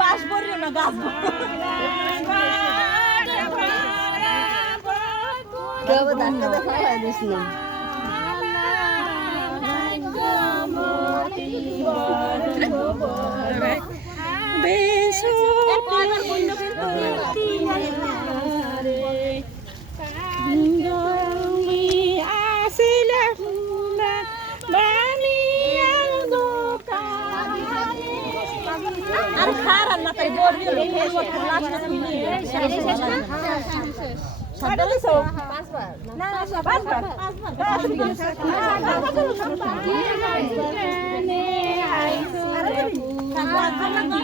বাস করিও না গাছ ধাক্কা দেখা দিস না আর খারাপ না তাই বলবি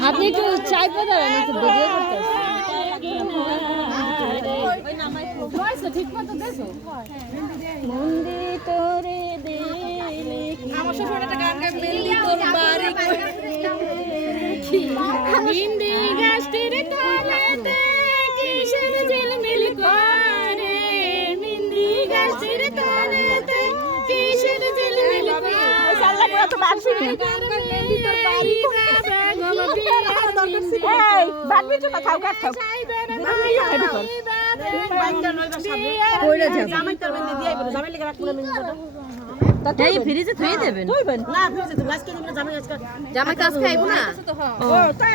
আপনি একটু চাই পাবেন একটু ভিডিও করতে ঠিক মতো দেখো মন্দির তোরে দিলে আমার সাথে একটা গান গাই মেলি তোর বাড়ি মিন্দি গাছটির তলাতে কিসের ঝিলমিল করে মিন্দি গাছটির তলাতে কিসের ঝিলমিল করে সাল্লা পুরো তো বাসি মেলি তোর বাড়ি এই বাদবি তো না খাও কাট খাও এই ফ্রিজে থুই দেবেন না ফ্রিজে তো আজকে জামাই জামাই কাজ খাইবো না ও তাই